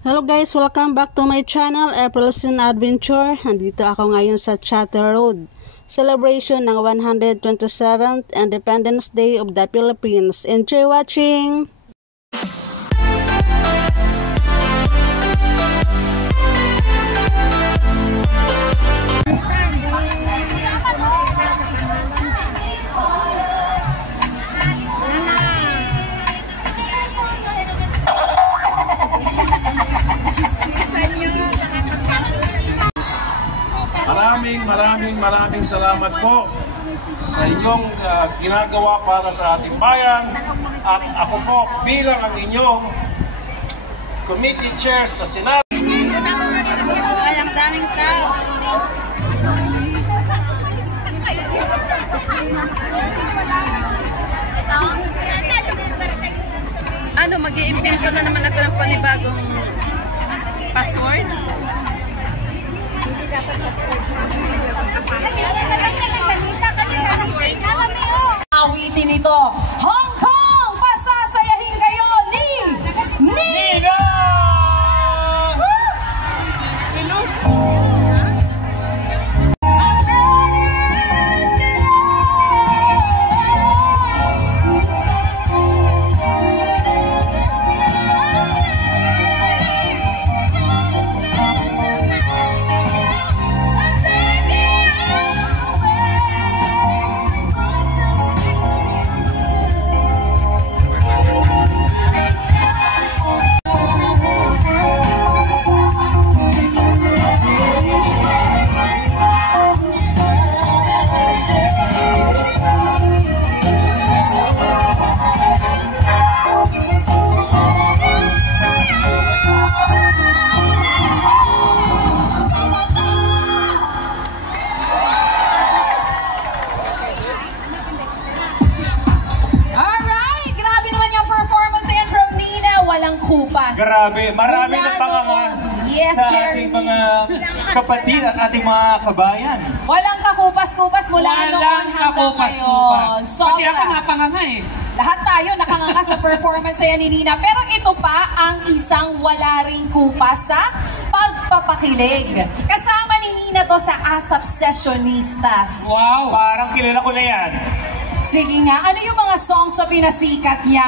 Hello guys, welcome back to my channel, April's Adventure. Nandito ako ngayon sa Chatter Road. Celebration ng 127th Independence Day of the Philippines. Enjoy watching! Maraming salamat po sa inyong ginagawa para sa ating bayan, at ako po bilang ang inyong committee chair sa Senado. Ay, ang daming tao. Ano, mag-i-impento na naman ako ng panibagong password? Hindi dapat password. Awitin ito, Hong Kong! Pasasayahin kayo ni Nina! Grabe, marami na pangangan sa ating mga kapatid at ating mga kabayan. Walang kakupas-kupas mula noon hanggang ngayon. Pati ako napanganga eh. Lahat tayo nakanganga sa performance ni Nina. Pero ito pa ang isang wala ring kupas sa pagpapakilig. Kasama ni Nina to sa ASAP Sessionistas. Wow, parang kilala ko na yan. Sige nga, ano yung mga songs na pinasikat niya?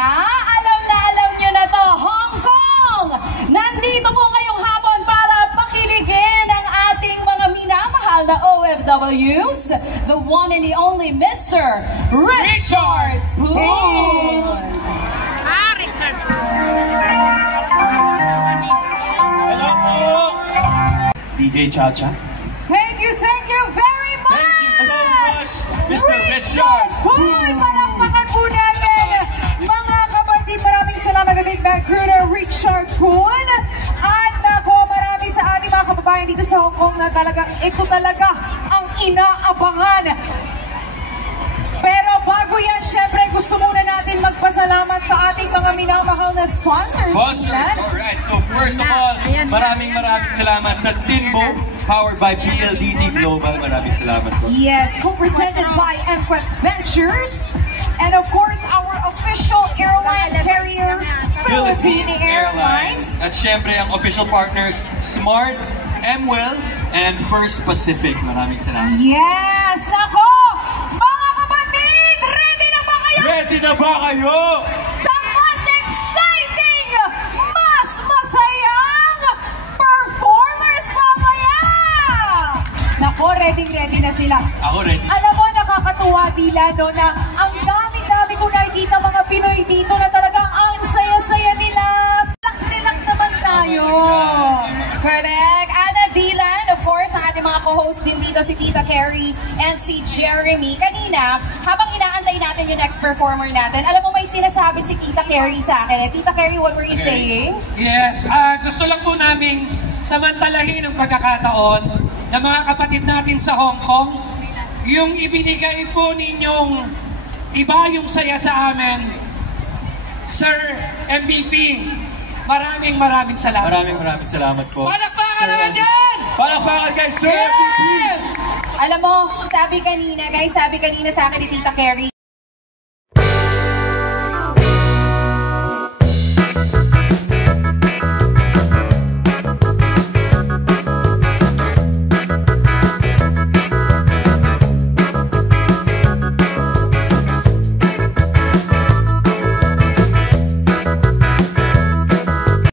Alam nyo na to, Hong Kong! Nandito po ngayong hapon para pakiligin ang ating mga minamahal na OFWs, the one and the only Mr. Richard Poon! Richard! Hello po! DJ Chacha. Thank you very much! Thank you so much, Mr. Richard Poon! Palakpakan po natin, mga kapatid. Maraming salamat na Big Bang Crew na Richard Poon. At ako, marami sa ating mga kababayan dito sa Hong Kong na talagang ito talaga ang inaabangan. Pero bago yan, syempre gusto muna natin magpasalamat sa ating mga minamahal na sponsors. Alright, so first of all, maraming salamat sa Tinbo, powered by PLDT Global. Maraming salamat po. Yes, co-presented by MQuest Ventures. And of course, our official airline carrier, Philippine Airlines. At syempre, ang official partners, Smart, MWell, and First Pacific. Maraming salamat. Yes! Nako! Mga kapatid! Ready na ba kayo? Ready na ba kayo? Sa mas exciting, mas masayang performers mamaya! Nako, ready na sila. Ako ready. Alam mo, nakakatuwa dila, no, na ang dami ko nakikita mga Pinoy dito na talagang ang saya-saya nila. Relax naman tayo. Correct. Ana Dylan, of course, ang ating mga co-host din dito, si Tita Carrie and si Jeremy. Kanina, habang inaantay natin yung next performer natin, alam mo may sinasabi si Tita Carrie sa akin. Tita Carrie, what were you saying? Yes, gusto lang po namin samantalahin ang pagkakataon ng mga kapatid natin sa Hong Kong. Yung ibinigay po ninyong iba yung saya sa amin. Sir MVP, maraming salamat. Maraming salamat po. Palakpakan naman dyan! Palakpakan kay Sir MVP! Alam mo, sabi kanina sa akin ni Tita Carrie,